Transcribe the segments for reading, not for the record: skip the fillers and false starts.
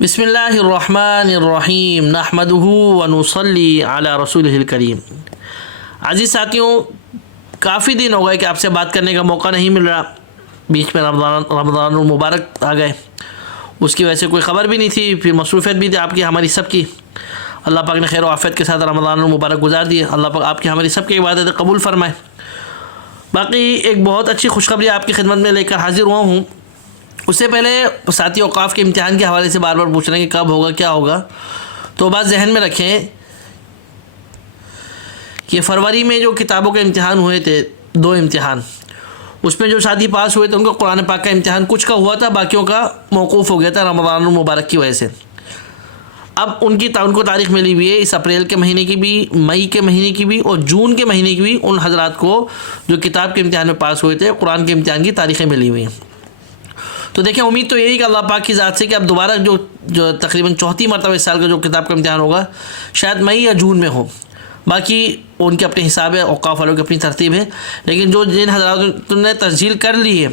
بسم اللہ الرحمن الرحیم نحمدہ ونصلی علی رسولہ الکریم۔ عزیز ساتھیوں، کافی دن ہو گئے کہ آپ سے بات کرنے کا موقع نہیں مل رہا۔ بیچ میں رمضان المبارک آ گئے، اس کی وجہ سے کوئی خبر بھی نہیں تھی، پھر مصروفیت بھی تھی آپ کی ہماری سب کی۔ اللہ پاک نے خیر و عافیت کے ساتھ رمضان المبارک گزار دیے۔ اللہ پاک آپ کی ہماری سب کی عبادت قبول فرمائے۔ باقی ایک بہت اچھی خوشخبری آپ کی خدمت میں لے کر حاضر ہوا ہوں۔ اس سے پہلے ساتھی اوقاف کے امتحان کے حوالے سے بار بار پوچھ رہے ہیں کہ کب ہوگا، کیا ہوگا، تو بات ذہن میں رکھیں کہ فروری میں جو کتابوں کے امتحان ہوئے تھے، 2 امتحان، اس میں جو ساتھی پاس ہوئے تھے ان کو قرآن پاک کا امتحان کچھ کا ہوا تھا، باقیوں کا موقوف ہو گیا تھا رمضان المبارک کی وجہ سے۔ اب ان کو تاریخ ملی ہوئی ہے، اس اپریل کے مہینے کی بھی، مئی کے مہینے کی بھی اور جون کے مہینے کی بھی ان حضرات کو جو کتاب کے امتحان میں پاس ہوئے تھے قرآن کے امتحان کی تاریخیں ملی ہوئی ہیں۔ تو دیکھیں، امید تو یہی کہ اللہ پاک کی ذات سے کہ اب دوبارہ جو تقریباً 4تھی مرتبہ اس سال کا جو کتاب کا امتحان ہوگا شاید مئی یا جون میں ہو۔ باقی ان کے اپنے حساب ہے، اوقاف والوں کی اپنی ترتیب ہے، لیکن جن حضرات نے تسجیل کر لی ہے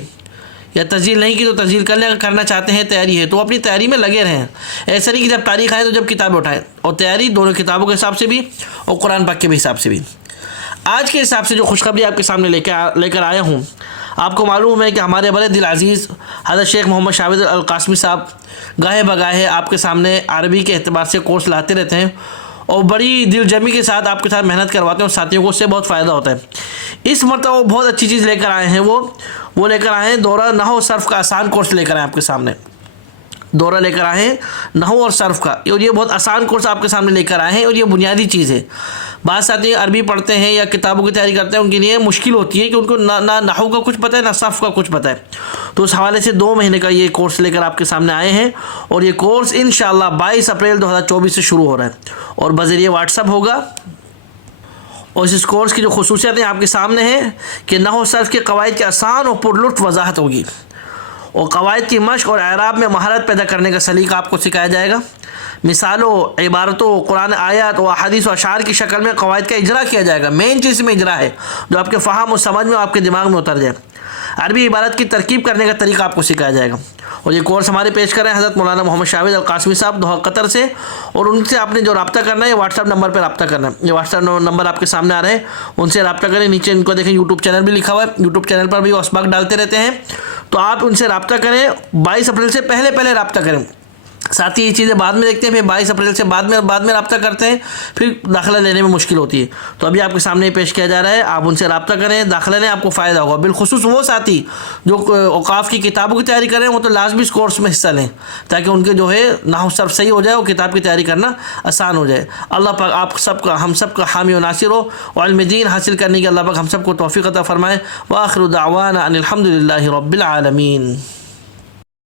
یا تسجیل نہیں کی تو تسجیل کر لیں، اگر کرنا چاہتے ہیں تیاری ہے تو اپنی تیاری میں لگے رہیں۔ ایسا نہیں کہ جب تاریخ آئے تو جب کتابیں اٹھائیں، اور تیاری دونوں کتابوں کے حساب سے بھی اور قرآن پاک کے بھی حساب سے بھی۔ آج کے حساب سے جو خوشخبری آپ کے سامنے لے کر آیا ہوں، آپ کو معلوم ہے کہ ہمارے بڑے دل عزیز حضرت شیخ محمد شاوید القاسمی صاحب گاہے بگاہے آپ کے سامنے عربی کے اعتبار سے کورس لاتے رہتے ہیں اور بڑی دل جمی کے ساتھ آپ کے ساتھ محنت کرواتے ہیں اور ساتھیوں کو اس سے بہت فائدہ ہوتا ہے۔ اس مرتبہ وہ بہت اچھی چیز لے کر آئے ہیں، وہ لے کر آئے ہیں دورہ نحو و صرف کا آسان کورس لے کر آئے آپ کے سامنے۔ دورہ لے کر آئے ہیں نحو اور صرف کا، اور یہ بہت آسان کورس آپ کے سامنے لے کر آئے ہیں، اور یہ بنیادی چیز ہے۔ بعض ساتھی عربی پڑھتے ہیں یا کتابوں کی تیاری کرتے ہیں، ان کے لیے مشکل ہوتی ہے کہ ان کو نہ نحو کا کچھ پتہ ہے نہ صرف کا کچھ پتہ ہے۔ تو اس حوالے سے 2 مہینے کا یہ کورس لے کر آپ کے سامنے آئے ہیں، اور یہ کورس انشاءاللہ 22 اپریل 2024 سے شروع ہو رہا ہے اور بذریعہ واٹس ایپ ہوگا۔ اور اس کورس کی جو خصوصیتیں آپ کے سامنے ہیں کہ نحو صرف کے قواعد کی آسان اور پرلطف وضاحت ہوگی، اور قواعد کی مشق اور اعراب میں مہارت پیدا کرنے کا سلیقہ آپ کو سکھایا جائے گا۔ مثالوں، عبارتوں، قرآن آیات و احادیث و اشعار کی شکل میں قواعد کا اجرا کیا جائے گا۔ مین چیز میں اجرا ہے جو آپ کے فہم و سمجھ میں اور آپ کے دماغ میں اتر جائے۔ عربی عبارت کی ترکیب کرنے کا طریقہ آپ کو سکھایا جائے گا، اور یہ کورس ہمارے پیش کر رہے ہیں حضرت مولانا محمد شاوید القاسمی صاحب دوحہ قطر سے، اور ان سے آپ نے جو رابطہ کرنا ہے یہ واٹس ایپ نمبر پہ رابطہ کرنا ہے۔ یہ واٹس ایپ نمبر آپ کے سامنے آ رہے ہیں، ان سے رابطہ کریں۔ نیچے ان کو دیکھیں یوٹیوب چینل بھی لکھا ہوا ہے، یوٹیوب چینل پر بھی وہ اسباق ڈالتے رہتے ہیں، تو آپ ان سے رابطہ کریں۔ 22 اپریل سے پہلے رابطہ کریں۔ ساتھ ہی یہ چیزیں بعد میں دیکھتے ہیں، پھر 22 اپریل سے بعد میں رابطہ کرتے ہیں، پھر داخلہ لینے میں مشکل ہوتی ہے۔ تو ابھی آپ کے سامنے پیش کیا جا رہا ہے، آپ ان سے رابطہ کریں، داخلہ لیں، آپ کو فائدہ ہوگا۔ بالخصوص وہ ساتھی جو اوقاف کی کتابوں کی تیاری کر رہے ہیں، وہ تو لازمی اس کورس میں حصہ لیں تاکہ ان کے جو ہے نحو صرف صحیح ہو جائے اور کتاب کی تیاری کرنا آسان ہو جائے۔ اللہ پاک آپ سب کا، ہم سب کا حامی و ناصر ہو، اور علم دین حاصل کرنے کی اللہ پاک ہم سب کو توفیق عطا فرمائے۔ وآخر دعوانا ان الحمد للہ رب العالمین۔